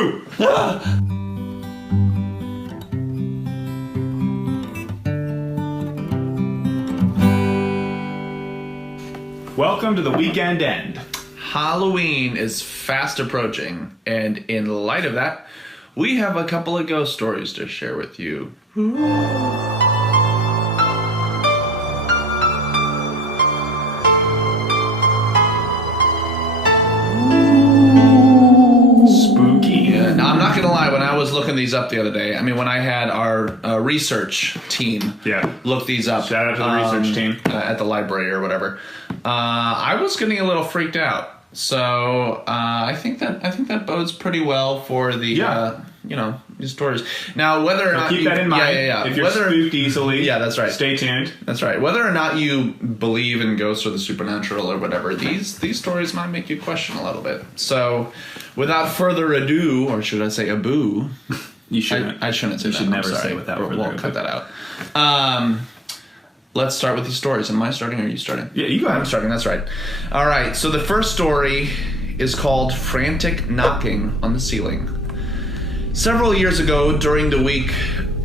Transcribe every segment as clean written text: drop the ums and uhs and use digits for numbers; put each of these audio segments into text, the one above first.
Boo! Welcome to the weekend end. Halloween is fast approaching, and in light of that, we have a couple of ghost stories to share with you. Spooky. Now, I'm not going to lie, when I was looking these up the other day, when I had our research team look these up. Shout out to the research team. At the library or whatever. I was getting a little freaked out. So I think that bodes pretty well for the these stories. Now, whether or not keep that in mind. If you're spooked easily, that's right. Stay tuned. That's right. Whether or not you believe in ghosts or the supernatural or whatever, these stories might make you question a little bit. So, without further ado, or should I say ado? You shouldn't. I shouldn't say you that. should never say without further ado. We'll cut that out. Let's start with these stories. Am I starting or are you starting? Yeah, you go ahead. I'm starting, that's right. All right, so the first story is called Frantic Knocking on the Ceiling. Several years ago, during the week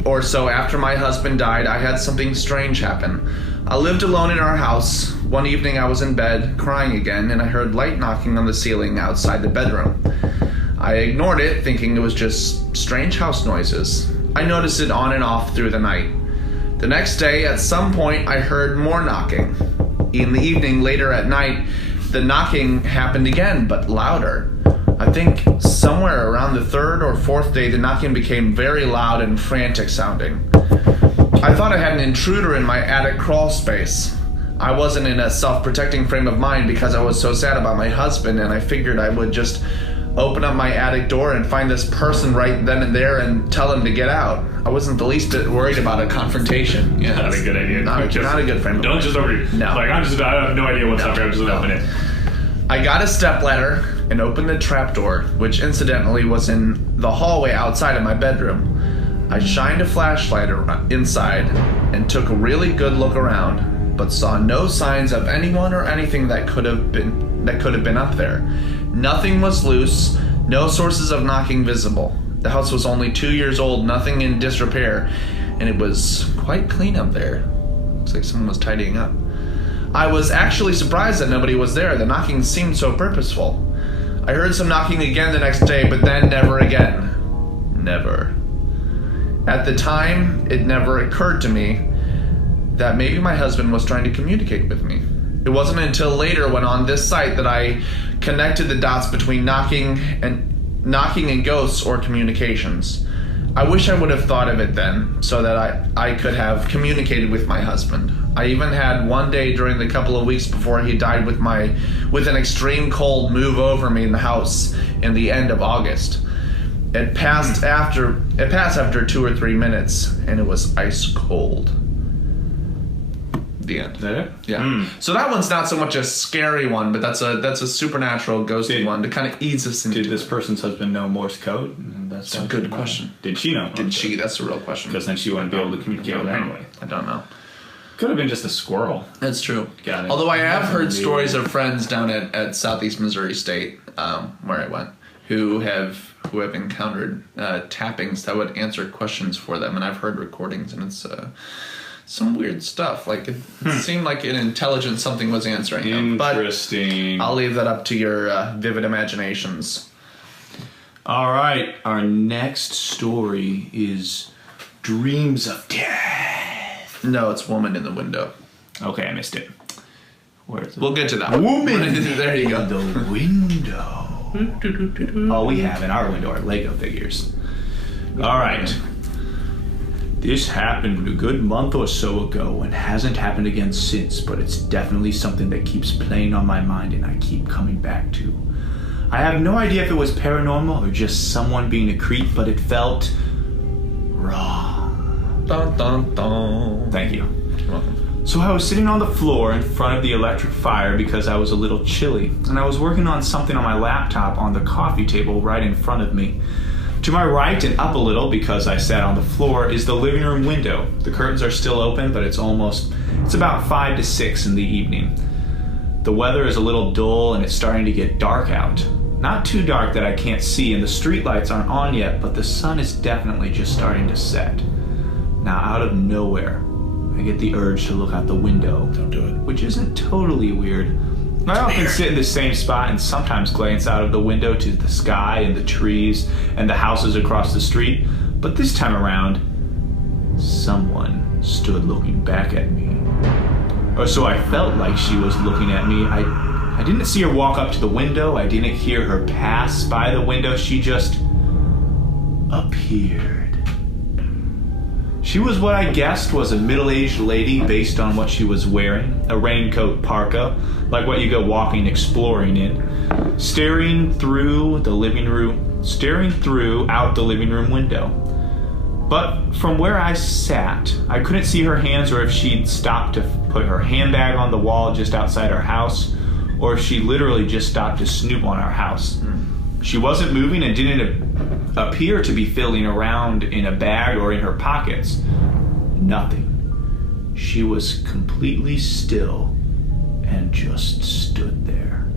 or so after my husband died, I had something strange happen. I lived alone in our house. One evening I was in bed, crying again, and I heard light knocking on the ceiling outside the bedroom. I ignored it, thinking it was just strange house noises. I noticed it on and off through the night. The next day, at some point, I heard more knocking. In the evening, later at night, the knocking happened again, but louder. I think somewhere around the third or fourth day, the knocking became very loud and frantic sounding. I thought I had an intruder in my attic crawl space. I wasn't in a self-protecting frame of mind because I was so sad about my husband, and I figured I would just open up my attic door and find this person right then and there and tell him to get out. I wasn't the least bit worried about a confrontation. Yeah, not a good idea. Not a good frame of mind. Don't just over. No. Like, I have no idea what's up here. I'm just open it. I got a stepladder and opened the trapdoor, which incidentally was in the hallway outside of my bedroom. I shined a flashlight inside and took a really good look around, but saw no signs of anyone or anything that could have been up there. Nothing was loose, no sources of knocking visible. The house was only 2 years old, nothing in disrepair, and it was quite clean up there. Looks like someone was tidying up. I was actually surprised that nobody was there. The knocking seemed so purposeful. I heard some knocking again the next day, but then never again. Never. At the time, it never occurred to me that maybe my husband was trying to communicate with me. It wasn't until later when on this site that I connected the dots between knocking and ghosts or communications. I wish I would have thought of it then, so that I could have communicated with my husband. I even had one day during the couple of weeks before he died with an extreme cold move over me in the house in the end of August. It passed after 2 or 3 minutes, and it was ice cold. The end. Is that it? Yeah. So that one's not so much a scary one, but that's a supernatural ghosty one to kind of ease us into. Did this person's husband know Morse code? That's a good question. Did she know? Did she? That's the real question. Because then she wouldn't be able to communicate with her anyway. I don't know. Could have been just a squirrel. That's true. Got it. Although I have heard stories of friends down at Southeast Missouri State, where I went, who have encountered tappings that would answer questions for them, and I've heard recordings, and it's some weird stuff. Like it seemed like an intelligent something was answering them. Interesting. But I'll leave that up to your vivid imaginations. All right, our next story is Dreams of Death. No, it's Woman in the Window. Okay, I missed it. Where's it? We'll get to that. Woman there you go. in the window. All we have in our window are Lego figures. All right. This happened a good month or so ago and hasn't happened again since, but it's definitely something that keeps playing on my mind and I keep coming back to. I have no idea if it was paranormal or just someone being a creep, but it felt wrong. Dun, dun, dun. Thank you. You're welcome. So I was sitting on the floor in front of the electric fire because I was a little chilly, and I was working on something on my laptop on the coffee table right in front of me. To my right and up a little, because I sat on the floor, is the living room window. The curtains are still open, but it's about 5 to 6 in the evening. The weather is a little dull and it's starting to get dark out. Not too dark that I can't see, and the streetlights aren't on yet, but the sun is definitely just starting to set. Now, out of nowhere, I get the urge to look out the window. Don't do it. Which isn't totally weird. I often sit in the same spot and sometimes glance out of the window to the sky and the trees and the houses across the street. But this time around, someone stood looking back at me. Or so I felt like she was looking at me. I didn't see her walk up to the window. I didn't hear her pass by the window. She just appeared. She was what I guessed was a middle-aged lady based on what she was wearing. A raincoat parka, like what you go walking exploring in. Staring out the living room window. But from where I sat, I couldn't see her hands or if she'd stopped to put her handbag on the wall just outside our house, or if she literally just stopped to snoop on our house. She wasn't moving and didn't appear to be fiddling around in a bag or in her pockets. Nothing. She was completely still and just stood there.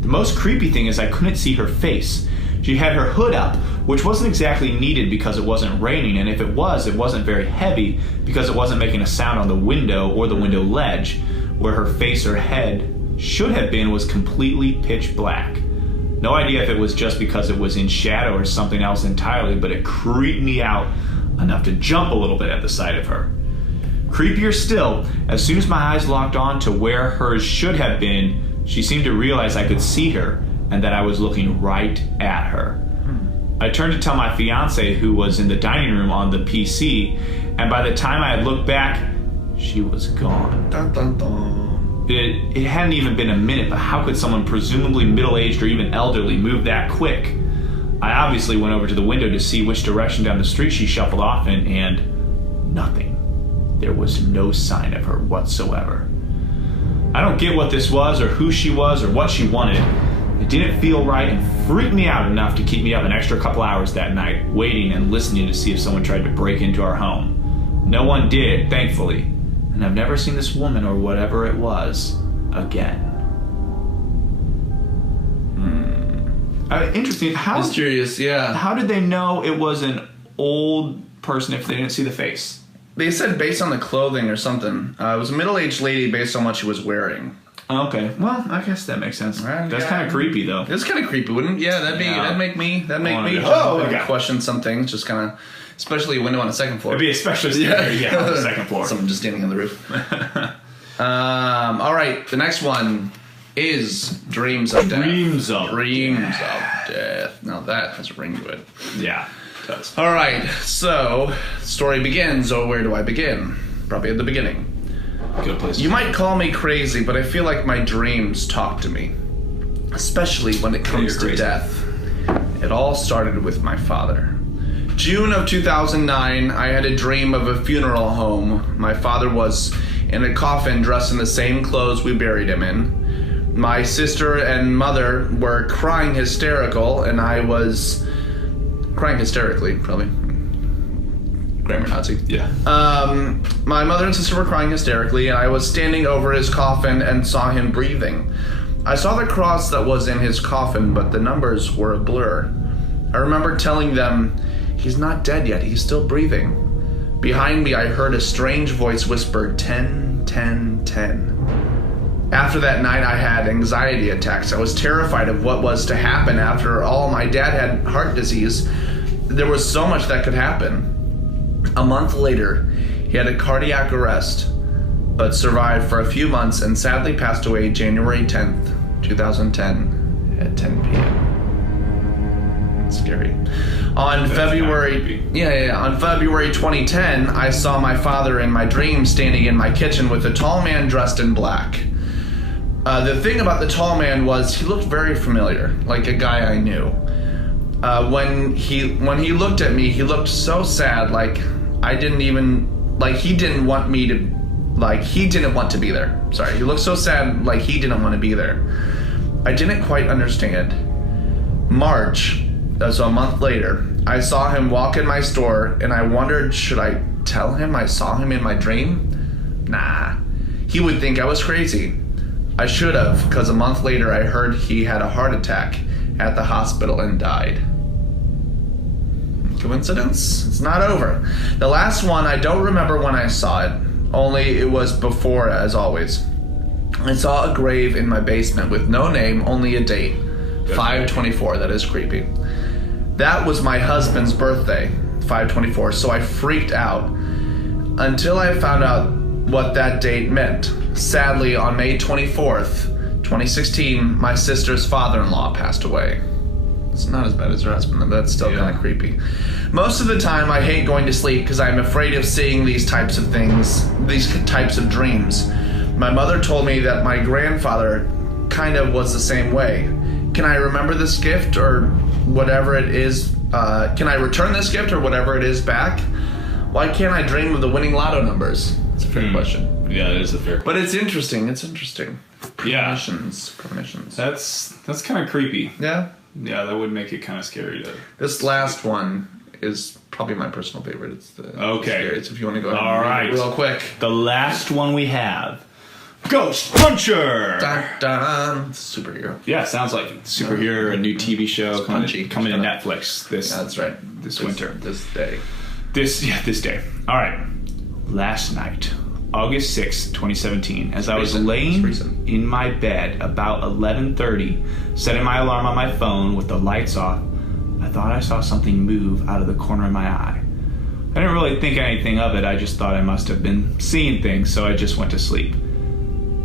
The most creepy thing is I couldn't see her face. She had her hood up, which wasn't exactly needed because it wasn't raining, and if it was, it wasn't very heavy because it wasn't making a sound on the window or the window ledge. Where her face or head should have been was completely pitch black. No idea if it was just because it was in shadow or something else entirely, but it creeped me out enough to jump a little bit at the sight of her. Creepier still, as soon as my eyes locked on to where hers should have been, she seemed to realize I could see her and that I was looking right at her. I turned to tell my fiance, who was in the dining room on the PC, and by the time I had looked back, she was gone. Dun, dun, dun. It hadn't even been a minute, but how could someone presumably middle-aged or even elderly move that quick? I obviously went over to the window to see which direction down the street she shuffled off in, and nothing. There was no sign of her whatsoever. I don't get what this was, or who she was, or what she wanted. It didn't feel right and freaked me out enough to keep me up an extra couple hours that night, waiting and listening to see if someone tried to break into our home. No one did, thankfully, and I've never seen this woman or whatever it was again. Interesting. Mysterious, yeah. How did they know it was an old person if they didn't see the face? They said based on the clothing or something. It was a middle-aged lady based on what she was wearing. Okay, well, I guess that makes sense. That's kind of creepy, though. It's kind of creepy, wouldn't? Yeah, that'd make me question some things. Just kind of, especially a window on the second floor. It'd be especially scary, on the second floor. Someone just standing on the roof. All right, the next one is Dreams of Death. Dreams of Death. Now that has a ring to it. Yeah, it does. All right, so the story begins, or where do I begin? Probably at the beginning. Good place. You might call me crazy, but I feel like my dreams talk to me, especially when it comes to death. It all started with my father. June of 2009, I had a dream of a funeral home. My father was in a coffin dressed in the same clothes we buried him in. My sister and mother were crying hysterical, and I was crying hysterically, probably. Grammar Nazi. Yeah. My mother and sister were crying hysterically, and I was standing over his coffin and saw him breathing. I saw the cross that was in his coffin, but the numbers were a blur. I remember telling them, "He's not dead yet, he's still breathing." Behind me, I heard a strange voice whisper, 10, 10, 10. After that night, I had anxiety attacks. I was terrified of what was to happen. After all, my dad had heart disease. There was so much that could happen. A month later, he had a cardiac arrest, but survived for a few months and sadly passed away January 10th, 2010 at 10 p.m. Scary. On February 2010, I saw my father in my dream standing in my kitchen with a tall man dressed in black. The thing about the tall man was he looked very familiar, like a guy I knew. When he looked at me, he looked so sad, like he didn't want to be there. Sorry, he looked so sad, like he didn't want to be there. I didn't quite understand. March, so a month later, I saw him walk in my store, and I wondered, should I tell him I saw him in my dream? Nah, he would think I was crazy. I should have, because a month later I heard he had a heart attack. at the hospital and died. Coincidence? It's not over. The last one, I don't remember when I saw it, only it was before, as always. I saw a grave in my basement with no name, only a date. 5/24, that is creepy. That was my husband's birthday, 5/24, so I freaked out until I found out what that date meant. Sadly, on May 24th, 2016, my sister's father-in-law passed away. It's not as bad as her husband, but that's still kind of creepy. Most of the time, I hate going to sleep because I'm afraid of seeing these types of things, these types of dreams. My mother told me that my grandfather kind of was the same way. Can I remember this gift or whatever it is? Can I return this gift or whatever it is back? Why can't I dream of the winning lotto numbers? It's a fair question. Yeah, it is a fair question. But it's interesting. It's interesting. Yeah. Premonitions. That's kind of creepy. Yeah. Yeah, that would make it kind of scary to... This last one is probably my personal favorite. It's the Okay. So if you want to go ahead All and read right. it real quick. The last one we have. Ghost Puncher! Dun, dun. Superhero. Yeah, sounds like it. Superhero, a new TV show It's punchy. coming to Netflix this Yeah, that's right. this winter. This day. This day. All right. Last night, August 6th, 2017, as I was laying in my bed about 11:30, setting my alarm on my phone with the lights off, I thought I saw something move out of the corner of my eye. I didn't really think anything of it. I just thought I must have been seeing things, so I just went to sleep.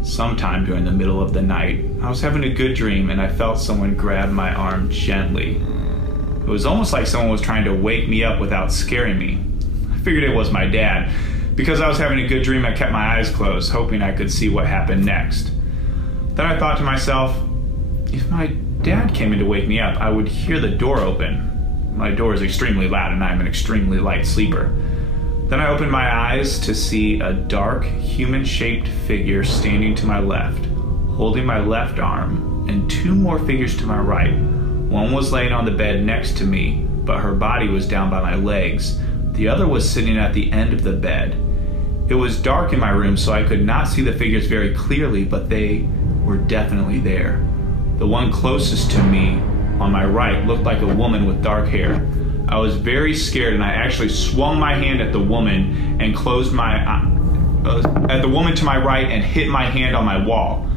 Sometime during the middle of the night, I was having a good dream and I felt someone grab my arm gently. It was almost like someone was trying to wake me up without scaring me. I figured it was my dad. Because I was having a good dream, I kept my eyes closed, hoping I could see what happened next. Then I thought to myself, if my dad came in to wake me up, I would hear the door open. My door is extremely loud and I'm an extremely light sleeper. Then I opened my eyes to see a dark, human-shaped figure standing to my left, holding my left arm, and two more figures to my right. One was laying on the bed next to me, but her body was down by my legs. The other was sitting at the end of the bed. It was dark in my room, so I could not see the figures very clearly, but they were definitely there. The one closest to me, on my right, looked like a woman with dark hair. I was very scared, and I actually swung my hand at the woman and closed at the woman to my right and hit my hand on my wall.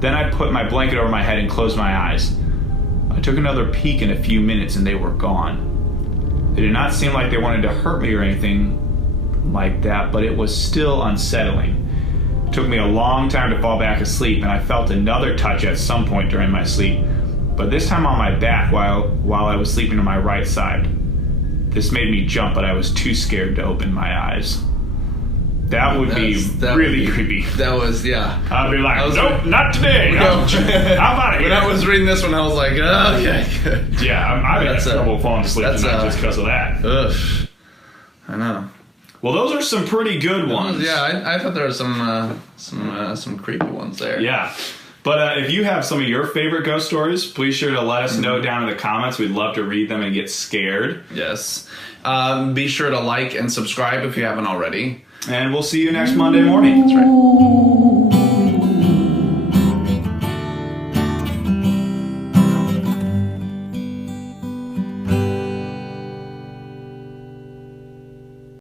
Then I put my blanket over my head and closed my eyes. I took another peek in a few minutes and they were gone. They did not seem like they wanted to hurt me or anything like that, but it was still unsettling. It took me a long time to fall back asleep, and I felt another touch at some point during my sleep, but this time on my back while I was sleeping on my right side. This made me jump, but I was too scared to open my eyes. That would be really creepy. That was, yeah. I'd be like, nope, not today. How about it? When I was reading this one, I was like, okay. Yeah, I've had trouble falling asleep tonight just because of that. Ugh. I know. Well, those are some pretty good ones. Yeah, I thought there were some creepy ones there. Yeah. But if you have some of your favorite ghost stories, please sure to let us know down in the comments. We'd love to read them and get scared. Yes. Be sure to like and subscribe if you haven't already. And we'll see you next Monday morning. That's right.